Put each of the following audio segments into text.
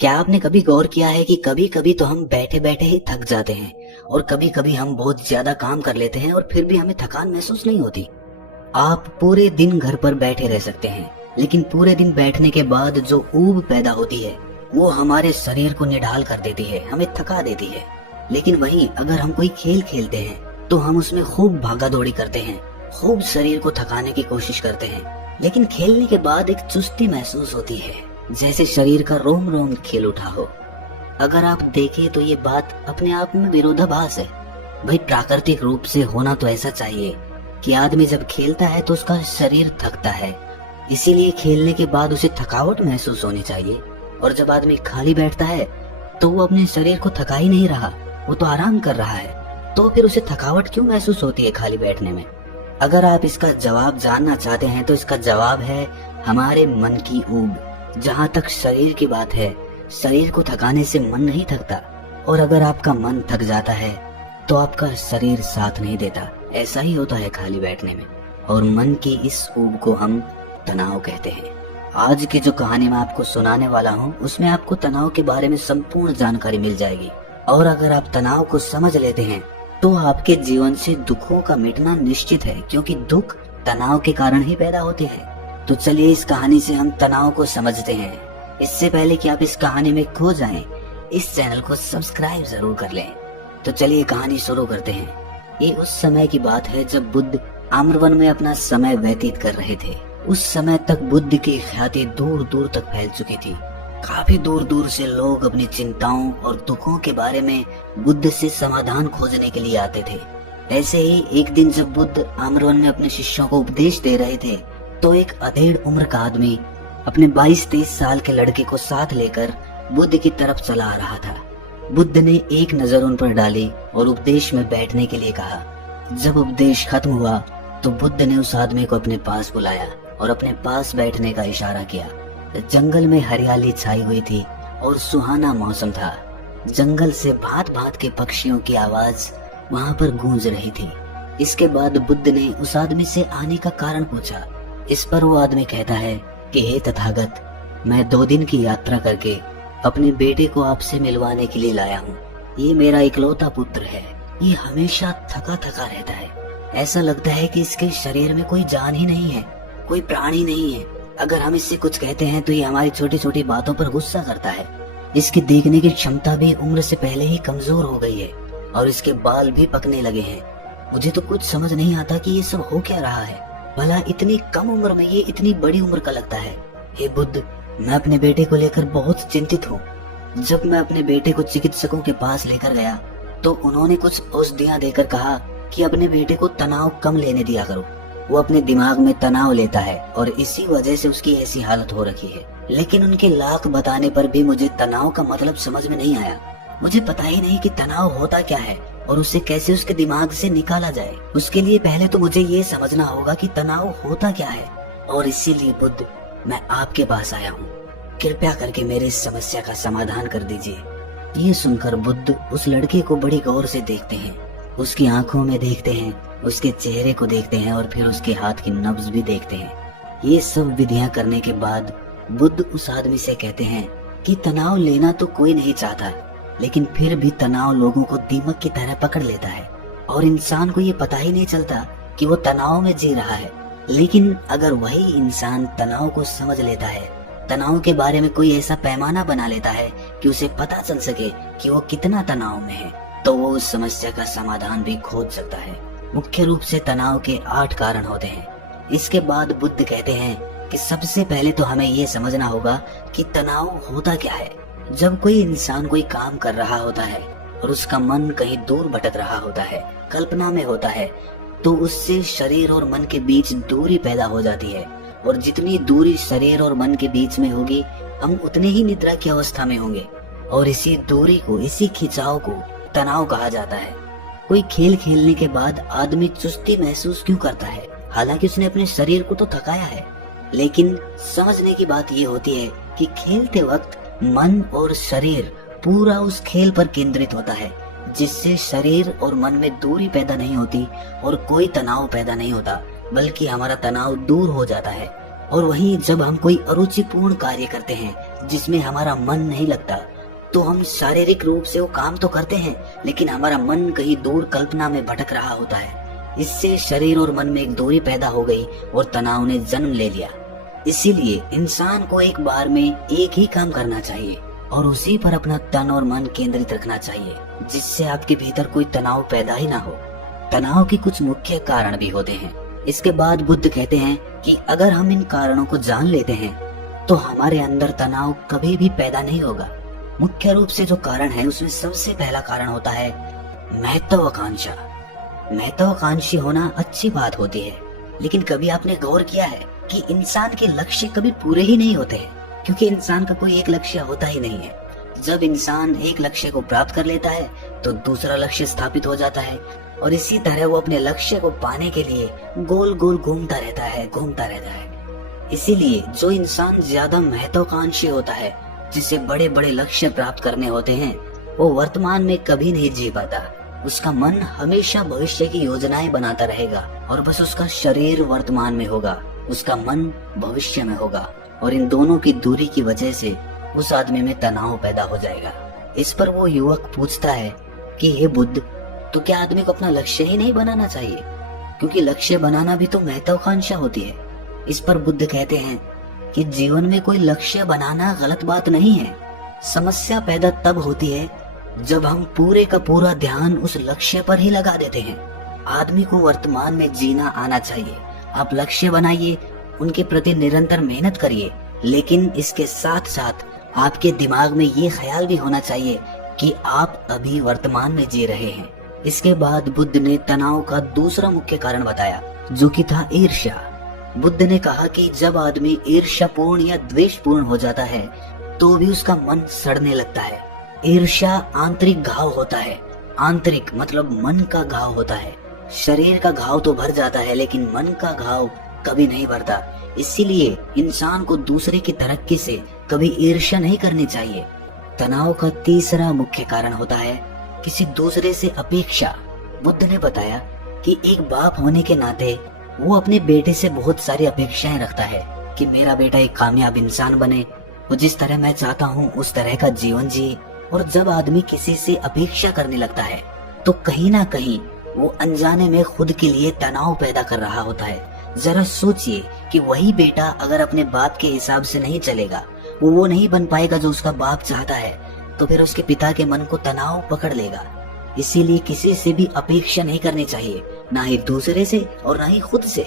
क्या आपने कभी गौर किया है कि कभी कभी तो हम बैठे बैठे ही थक जाते हैं और कभी कभी हम बहुत ज्यादा काम कर लेते हैं और फिर भी हमें थकान महसूस नहीं होती। आप पूरे दिन घर पर बैठे रह सकते हैं, लेकिन पूरे दिन बैठने के बाद जो ऊब पैदा होती है वो हमारे शरीर को निढाल कर देती है, हमें थका देती है। लेकिन वहीं अगर हम कोई खेल खेलते हैं तो हम उसमें खूब भागा दौड़ी करते हैं, खूब शरीर को थकाने की कोशिश करते हैं, लेकिन खेलने के बाद एक चुस्ती महसूस होती है, जैसे शरीर का रोम रोम खेल उठा हो। अगर आप देखें तो ये बात अपने आप में विरोधाभास है। भाई प्राकृतिक रूप से होना तो ऐसा चाहिए कि आदमी जब खेलता है तो उसका शरीर थकता है, इसीलिए खेलने के बाद उसे थकावट महसूस होनी चाहिए। और जब आदमी खाली बैठता है तो वो अपने शरीर को थका ही नहीं रहा, वो तो आराम कर रहा है, तो फिर उसे थकावट क्यों महसूस होती है खाली बैठने में? अगर आप इसका जवाब जानना चाहते हैं तो इसका जवाब है हमारे मन की ऊब। जहाँ तक शरीर की बात है, शरीर को थकाने से मन नहीं थकता, और अगर आपका मन थक जाता है तो आपका शरीर साथ नहीं देता। ऐसा ही होता है खाली बैठने में, और मन की इस ऊब को हम तनाव कहते हैं। आज की जो कहानी मैं आपको सुनाने वाला हूँ उसमें आपको तनाव के बारे में संपूर्ण जानकारी मिल जाएगी, और अगर आप तनाव को समझ लेते हैं तो आपके जीवन से दुखों का मिटना निश्चित है, क्योंकि दुख तनाव के कारण ही पैदा होते हैं। तो चलिए इस कहानी से हम तनाव को समझते हैं। इससे पहले कि आप इस कहानी में खो जाएं, इस चैनल को सब्सक्राइब जरूर कर लें। तो चलिए कहानी शुरू करते हैं। ये उस समय की बात है जब बुद्ध आम्रवन में अपना समय व्यतीत कर रहे थे। उस समय तक बुद्ध की ख्याति दूर दूर तक फैल चुकी थी। काफी दूर दूर से लोग अपनी चिंताओं और दुखों के बारे में बुद्ध से समाधान खोजने के लिए आते थे। ऐसे ही एक दिन जब बुद्ध आम्रवन में अपने शिष्यों को उपदेश दे रहे थे तो एक अधेड़ उम्र का आदमी अपने 22-23 साल के लड़के को साथ लेकर बुद्ध की तरफ चला आ रहा था। बुद्ध ने एक नजर उन पर डाली और उपदेश में बैठने के लिए कहा। जब उपदेश खत्म हुआ तो बुद्ध ने उस आदमी को अपने पास बुलाया और अपने पास बैठने का इशारा किया। जंगल में हरियाली छाई हुई थी और सुहाना मौसम था। जंगल से भांत भांत के पक्षियों की आवाज वहां पर गूंज रही थी। इसके बाद बुद्ध ने उस आदमी से आने का कारण पूछा। इस पर वो आदमी कहता है कि हे तथागत, मैं 2 दिन की यात्रा करके अपने बेटे को आपसे मिलवाने के लिए लाया हूँ। ये मेरा इकलौता पुत्र है। ये हमेशा थका थका रहता है। ऐसा लगता है कि इसके शरीर में कोई जान ही नहीं है, कोई प्राणी नहीं है। अगर हम इससे कुछ कहते हैं तो ये हमारी छोटी छोटी बातों पर गुस्सा करता है। इसकी देखने की क्षमता भी उम्र से पहले ही कमजोर हो गई है और इसके बाल भी पकने लगे हैं। मुझे तो कुछ समझ नहीं आता कि ये सब हो क्या रहा है। भला इतनी कम उम्र में ये इतनी बड़ी उम्र का लगता है। हे बुद्ध, मैं अपने बेटे को लेकर बहुत चिंतित हूँ। जब मैं अपने बेटे को चिकित्सकों के पास लेकर गया तो उन्होंने कुछ औषधियाँ देकर कहा कि अपने बेटे को तनाव कम लेने दिया करो। वो अपने दिमाग में तनाव लेता है और इसी वजह से उसकी ऐसी हालत हो रखी है। लेकिन उनके लाख बताने पर भी मुझे तनाव का मतलब समझ में नहीं आया। मुझे पता ही नहीं कि तनाव होता क्या है और उसे कैसे उसके दिमाग से निकाला जाए। उसके लिए पहले तो मुझे ये समझना होगा कि तनाव होता क्या है, और इसीलिए बुद्ध, मैं आपके पास आया हूँ। कृपया करके मेरी इस समस्या का समाधान कर दीजिए। ये सुनकर बुद्ध उस लड़के को बड़ी गौर से देखते हैं, उसकी आंखों में देखते हैं, उसके चेहरे को देखते हैं और फिर उसके हाथ की नब्ज भी देखते हैं। ये सब विधियां करने के बाद बुद्ध उस आदमी से कहते हैं कि तनाव लेना तो कोई नहीं चाहता, लेकिन फिर भी तनाव लोगों को दीमक की तरह पकड़ लेता है और इंसान को ये पता ही नहीं चलता कि वो तनाव में जी रहा है। लेकिन अगर वही इंसान तनाव को समझ लेता है, तनाव के बारे में कोई ऐसा पैमाना बना लेता है कि उसे पता चल सके कि वो कितना तनाव में है, तो वो उस समस्या का समाधान भी खोज सकता है। मुख्य रूप से तनाव के 8 कारण होते हैं। इसके बाद बुद्ध कहते हैं कि सबसे पहले तो हमें ये समझना होगा कि तनाव होता क्या है। जब कोई इंसान कोई काम कर रहा होता है और उसका मन कहीं दूर भटक रहा होता है, कल्पना में होता है, तो उससे शरीर और मन के बीच दूरी पैदा हो जाती है, और जितनी दूरी शरीर और मन के बीच में होगी हम उतने ही निद्रा की अवस्था में होंगे, और इसी दूरी को, इसी खिंचाव को तनाव कहा जाता है। कोई खेल खेलने के बाद आदमी चुस्ती महसूस क्यों करता है? हालांकि उसने अपने शरीर को तो थकाया है, लेकिन समझने की बात ये होती है कि खेलते वक्त मन और शरीर पूरा उस खेल पर केंद्रित होता है, जिससे शरीर और मन में दूरी पैदा नहीं होती और कोई तनाव पैदा नहीं होता, बल्कि हमारा तनाव दूर हो जाता है। और वहीं जब हम कोई अरुचिपूर्ण कार्य करते हैं जिसमें हमारा मन नहीं लगता, तो हम शारीरिक रूप से वो काम तो करते हैं, लेकिन हमारा मन कहीं दूर कल्पना में भटक रहा होता है। इससे शरीर और मन में एक दूरी पैदा हो गई और तनाव ने जन्म ले लिया। इसीलिए इंसान को एक बार में एक ही काम करना चाहिए और उसी पर अपना तन और मन केंद्रित रखना चाहिए, जिससे आपके भीतर कोई तनाव पैदा ही ना हो। तनाव के कुछ मुख्य कारण भी होते हैं। इसके बाद बुद्ध कहते हैं कि अगर हम इन कारणों को जान लेते हैं तो हमारे अंदर तनाव कभी भी पैदा नहीं होगा। मुख्य रूप से जो कारण है उसमें सबसे पहला कारण होता है महत्वाकांक्षा। महत्वाकांक्षी होना अच्छी बात होती है, लेकिन कभी आपने गौर किया है कि इंसान के लक्ष्य कभी पूरे ही नहीं होते हैं, क्योंकि इंसान का कोई एक लक्ष्य होता ही नहीं है। जब इंसान एक लक्ष्य को प्राप्त कर लेता है तो दूसरा लक्ष्य स्थापित हो जाता है और इसी तरह वो अपने लक्ष्य को पाने के लिए गोल गोल घूमता रहता है। इसीलिए जो इंसान ज्यादा महत्वाकांक्षी होता है, जिसे बड़े बड़े लक्ष्य प्राप्त करने होते हैं, वो वर्तमान में कभी नहीं जी पाता। उसका मन हमेशा भविष्य की योजनाएं बनाता रहेगा और बस उसका शरीर वर्तमान में होगा, उसका मन भविष्य में होगा, और इन दोनों की दूरी की वजह से उस आदमी में तनाव पैदा हो जाएगा। इस पर वो युवक पूछता है कि हे बुद्ध, तो क्या आदमी को अपना लक्ष्य ही नहीं बनाना चाहिए, क्योंकि लक्ष्य बनाना भी तो महत्वाकांक्षा होती है। इस पर बुद्ध कहते हैं कि जीवन में कोई लक्ष्य बनाना गलत बात नहीं है। समस्या पैदा तब होती है जब हम पूरे का पूरा ध्यान उस लक्ष्य पर ही लगा देते हैं। आदमी को वर्तमान में जीना आना चाहिए। आप लक्ष्य बनाइए, उनके प्रति निरंतर मेहनत करिए, लेकिन इसके साथ साथ आपके दिमाग में ये ख्याल भी होना चाहिए कि आप अभी वर्तमान में जी रहे हैं। इसके बाद बुद्ध ने तनाव का दूसरा मुख्य कारण बताया, जो कि था ईर्ष्या। बुद्ध ने कहा कि जब आदमी ईर्ष्यापूर्ण या द्वेषपूर्ण हो जाता है तो भी उसका मन सड़ने लगता है। ईर्ष्या आंतरिक घाव होता है। आंतरिक मतलब मन का घाव होता है। शरीर का घाव तो भर जाता है, लेकिन मन का घाव कभी नहीं भरता। इसीलिए इंसान को दूसरे की तरक्की से कभी ईर्ष्या नहीं करनी चाहिए। तनाव का तीसरा मुख्य कारण होता है किसी दूसरे से अपेक्षा। बुद्ध ने बताया कि एक बाप होने के नाते वो अपने बेटे से बहुत सारी अपेक्षाएं रखता है कि मेरा बेटा एक कामयाब इंसान बने, वो जिस तरह मैं चाहता हूँ उस तरह का जीवन जिए। और जब आदमी किसी से अपेक्षा करने लगता है तो कहीं ना कहीं वो अनजाने में खुद के लिए तनाव पैदा कर रहा होता है। जरा सोचिए कि वही बेटा अगर अपने बाप के हिसाब से नहीं चलेगा, वो नहीं बन पाएगा जो उसका बाप चाहता है, तो फिर उसके पिता के मन को तनाव पकड़ लेगा। इसीलिए किसी से भी अपेक्षा नहीं करनी चाहिए, ना ही दूसरे से और ना ही खुद से।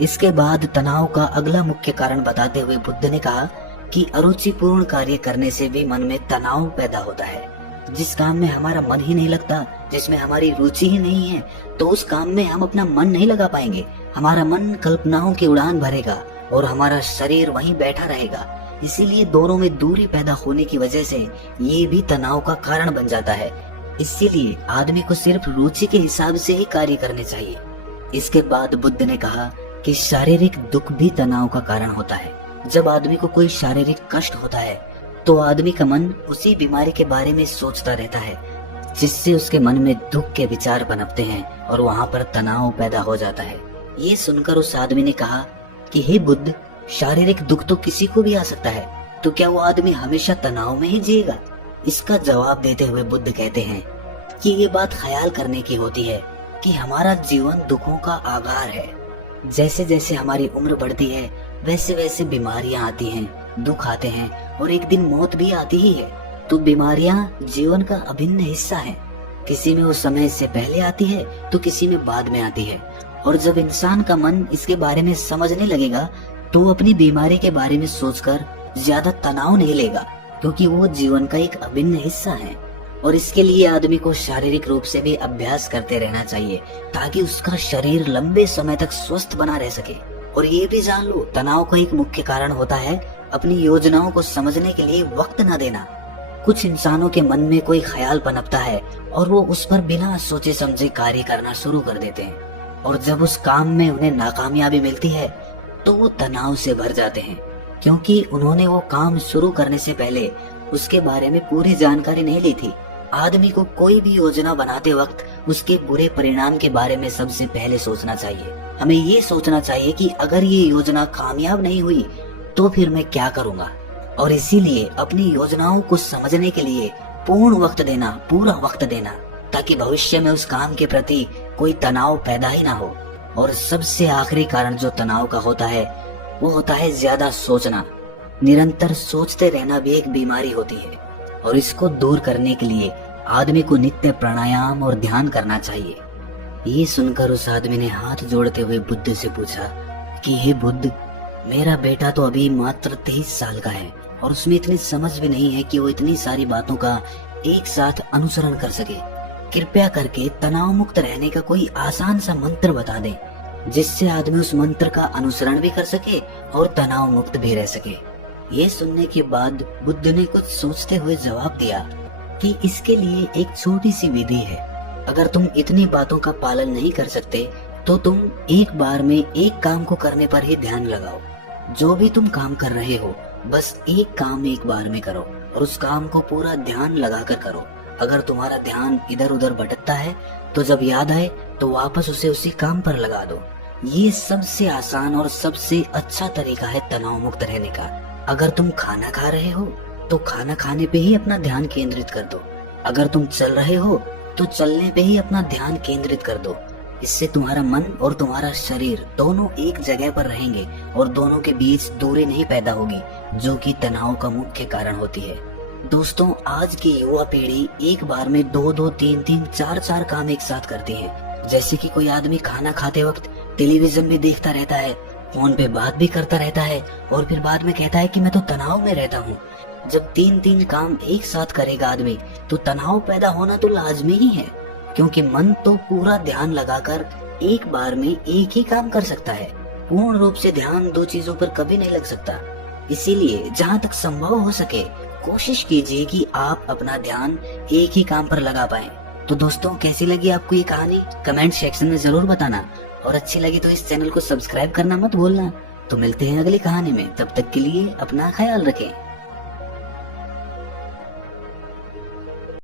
इसके बाद तनाव का अगला मुख्य कारण बताते हुए बुद्ध ने कहा कि अरुचिपूर्ण कार्य करने से भी मन में तनाव पैदा होता है। जिस काम में हमारा मन ही नहीं लगता, जिसमें हमारी रुचि ही नहीं है, तो उस काम में हम अपना मन नहीं लगा पाएंगे। हमारा मन कल्पनाओं की उड़ान भरेगा और हमारा शरीर वहीं बैठा रहेगा। इसीलिए दोनों में दूरी पैदा होने की वजह से ये भी तनाव का कारण बन जाता है। इसीलिए आदमी को सिर्फ रुचि के हिसाब से ही कार्य करने चाहिए। इसके बाद बुद्ध ने कहा कि शारीरिक दुख भी तनाव का कारण होता है। जब आदमी को कोई शारीरिक कष्ट होता है तो आदमी का मन उसी बीमारी के बारे में सोचता रहता है, जिससे उसके मन में दुख के विचार पनपते हैं और वहाँ पर तनाव पैदा हो जाता है। ये सुनकर उस आदमी ने कहा कि हे बुद्ध, शारीरिक दुख तो किसी को भी आ सकता है, तो क्या वो आदमी हमेशा तनाव में ही जिएगा? इसका जवाब देते हुए बुद्ध कहते हैं कि ये बात ख्याल करने की होती है कि हमारा जीवन दुखों का आगार है। जैसे जैसे हमारी उम्र बढ़ती है वैसे वैसे बीमारियां आती हैं, दुख आते हैं और एक दिन मौत भी आती ही है। तो बीमारियां जीवन का अभिन्न हिस्सा हैं। किसी में वो समय से पहले आती है तो किसी में बाद में आती है। और जब इंसान का मन इसके बारे में समझने लगेगा तो वो अपनी बीमारी के बारे में सोचकर ज्यादा तनाव नहीं लेगा, क्योंकि वो जीवन का एक अभिन्न हिस्सा है। और इसके लिए आदमी को शारीरिक रूप से भी अभ्यास करते रहना चाहिए ताकि उसका शरीर लंबे समय तक स्वस्थ बना रह सके। और ये भी जान लो, तनाव का एक मुख्य कारण होता है अपनी योजनाओं को समझने के लिए वक्त न देना। कुछ इंसानों के मन में कोई ख्याल पनपता है और वो उस पर बिना सोचे समझे कार्य करना शुरू कर देते हैं, और जब उस काम में उन्हें नाकामयाबी मिलती है तो वो तनाव से भर जाते हैं, क्योंकि उन्होंने वो काम शुरू करने से पहले उसके बारे में पूरी जानकारी नहीं ली थी। आदमी को कोई भी योजना बनाते वक्त उसके बुरे परिणाम के बारे में सबसे पहले सोचना चाहिए। हमें ये सोचना चाहिए कि अगर ये योजना कामयाब नहीं हुई तो फिर मैं क्या करूँगा। और इसीलिए अपनी योजनाओं को समझने के लिए पूर्ण वक्त देना, पूरा वक्त देना, ताकि भविष्य में उस काम के प्रति कोई तनाव पैदा ही ना हो। और सबसे आखिरी कारण जो तनाव का होता है वो होता है ज्यादा सोचना। निरंतर सोचते रहना भी एक बीमारी होती है और इसको दूर करने के लिए आदमी को नित्य प्राणायाम और ध्यान करना चाहिए। ये सुनकर उस आदमी ने हाथ जोड़ते हुए बुद्ध से पूछा कि हे बुद्ध, मेरा बेटा तो अभी मात्र 23 साल का है और उसमें इतनी समझ भी नहीं है कि वो इतनी सारी बातों का एक साथ अनुसरण कर सके। कृपया करके तनाव मुक्त रहने का कोई आसान सा मंत्र बता दें जिससे आदमी उस मंत्र का अनुसरण भी कर सके और तनाव मुक्त भी रह सके। ये सुनने के बाद बुद्ध ने कुछ सोचते हुए जवाब दिया कि इसके लिए एक छोटी सी विधि है। अगर तुम इतनी बातों का पालन नहीं कर सकते तो तुम एक बार में एक काम को करने पर ही ध्यान लगाओ। जो भी तुम काम कर रहे हो बस एक काम एक बार में करो और उस काम को पूरा ध्यान लगाकर करो। अगर तुम्हारा ध्यान इधर उधर भटकता है तो जब याद आए तो वापस उसे उसी काम पर लगा दो। ये सबसे आसान और सबसे अच्छा तरीका है तनाव मुक्त रहने का। अगर तुम खाना खा रहे हो तो खाना खाने पे ही अपना ध्यान केंद्रित कर दो। अगर तुम चल रहे हो तो चलने पे ही अपना ध्यान केंद्रित कर दो। इससे तुम्हारा मन और तुम्हारा शरीर दोनों एक जगह पर रहेंगे और दोनों के बीच दूरी नहीं पैदा होगी, जो कि तनाव का मुख्य कारण होती है। दोस्तों, आज की युवा पीढ़ी एक बार में 2-2, 3-3, 4-4 काम एक साथ करती है। जैसे कि कोई आदमी खाना खाते वक्त टेलीविजन भी देखता रहता है, फोन पे बात भी करता रहता है और फिर बाद में कहता है कि मैं तो तनाव में रहता हूँ। जब 3-3 काम एक साथ करेगा आदमी तो तनाव पैदा होना तो लाजमी ही है, क्योंकि मन तो पूरा ध्यान लगाकर एक बार में एक ही काम कर सकता है। पूर्ण रूप से ध्यान दो चीजों पर कभी नहीं लग सकता। इसीलिए जहाँ तक संभव हो सके कोशिश कीजिए कि आप अपना ध्यान एक ही काम पर लगा पाएं। तो दोस्तों, कैसी लगी आपको ये कहानी कमेंट सेक्शन में जरूर बताना और अच्छी लगी तो इस चैनल को सब्सक्राइब करना मत भूलना। तो मिलते हैं अगली कहानी में, तब तक के लिए अपना ख्याल रखें।